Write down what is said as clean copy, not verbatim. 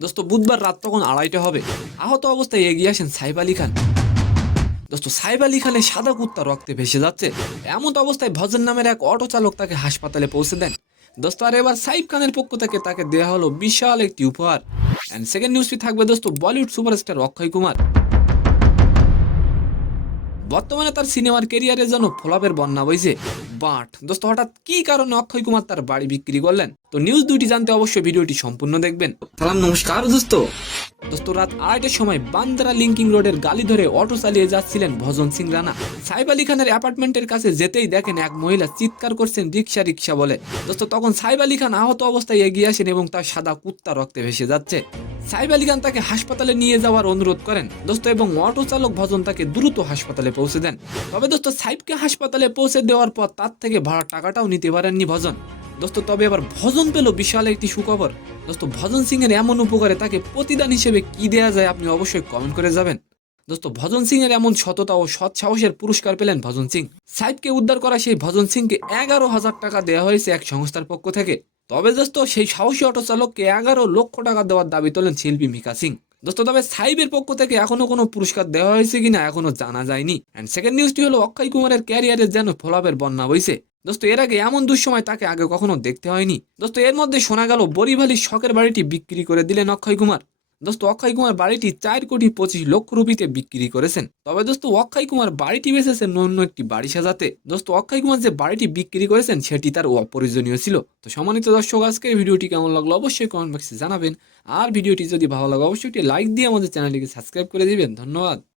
দোস্ত বুধবার রাত তখন 2:30 হবে। আহত অবস্থায় এগিয়ে আসেন সাইফ আলী খান। দোস্ত সাইফ আলী খানের সাদা কুত্তা রক্তে ভেসে যাচ্ছে। এমন অবস্থায় ভজন নামের এক অটো চালক তাকে হাসপাতালে পৌঁছে দেন। দোস্ত আর এবার সাইফ খানের পক্ষ থেকে তাকে দেওয়া হলো বিশাল একটি উপহার। এন্ড সেকেন্ড নিউজটি থাকবে দোস্ত বলিউড সুপারস্টার অক্ষয় কুমার। বর্তমানে তার সিনেমার ক্যারিয়ারের জন্য ফ্লপের বন্যা বইছে। বাট দোস্ত হঠাৎ কি কারণে অক্ষয় কুমার তার বাড়ি বিক্রি করলেন? তো নিউজ দুটি জানতে অবশ্যই ভিডিওটি সম্পূর্ণ দেখবেন। সালাম নমস্কার দোস্ত। দোস্ত রাত 8টার সময় বান্দ্রা লিঙ্কিং রোডের গালি ধরে অটো চালিয়ে যাচ্ছিলেন ভজন সিং রানা। সাইফ আলী খানের অ্যাপার্টমেন্টের কাছে যেতেই দেখেন এক মহিলা চিৎকার করছেন রিক্সা রিক্সা বলে। দোস্ত তখন সাইফ আলী খান আহত অবস্থায় এগিয়ে আসেন এবং তার সাদা কুত্তা রক্তে ভেসে যাচ্ছে। সাইফ আলী খান তাকে হাসপাতালে নিয়ে যাওয়ার অনুরোধ করেন দোস্ত এবং অটো চালক ভজন তাকে দ্রুত হাসপাতালে পৌঁছে দেন। তবে দোস্ত সাইফকে হাসপাতালে পৌঁছে দেওয়ার পর তার থেকে ভাড়ার টাকাটাও নিতে পারেননি ভজন। দোস্ত তবে এবার ভজন পেল বিশাল একটি সুখবর। দোস্ত ভজন সিং এর এমন উপকারে তাকে প্রতিদান হিসেবে কি দেয়া যায় আপনি অবশ্যই কমেন্ট করে যাবেন। দোস্ত ভজন সিং এর এমন সততা ও সৎ সাহসের পুরস্কার পেলেন ভজন সিং। সাইফকে উদ্ধার করা সেই ভজন সিংকে 11,000 টাকা দেওয়া হয়েছে এক সংস্থার পক্ষ থেকে। তবে দোস্ত সেই সাহসী অটো চালককে 11 লক্ষ টাকা দেওয়ার দাবি তোলেন শিল্পী মিকা সিং। দোস্ত তবে সাইবের পক্ষ থেকে এখনো কোনো পুরস্কার দেওয়া হয়েছে কিনা এখনো জানা যায়নি। এন্ড সেকেন্ড নিউজটি হলো অক্ষয় কুমারের ক্যারিয়ারের যেন ফ্লপের বন্যা বইছে। দোস্ত এর আগে এমন দুঃসময় তাকে আগে কখনো দেখতে হয়নি। দোস্ত এর মধ্যে শোনা গেল বরিভালির শখের বাড়িটি বিক্রি করে দিলেন অক্ষয় কুমার। দোস্ত অক্ষয় কুমার বাড়িটি 4,25,00,000 রুপিতে বিক্রি করেছেন। তবে দোস্ত অক্ষয় কুমার বাড়িটি বেচেছেন অন্য একটি বাড়ি সাজাতে। দোস্ত অক্ষয় কুমার যে বাড়িটি বিক্রি করেছেন সেটি তার অপ্রয়োজনীয় ছিল। তো সম্মানিত দর্শক, আজকের ভিডিওটি কেমন লাগলো অবশ্যই কমেন্ট বক্সে জানাবেন। আর ভিডিওটি যদি ভালো লাগে অবশ্যই একটি লাইক দিয়ে আমাদের চ্যানেলটিকে সাবস্ক্রাইব করে দিবেন। ধন্যবাদ।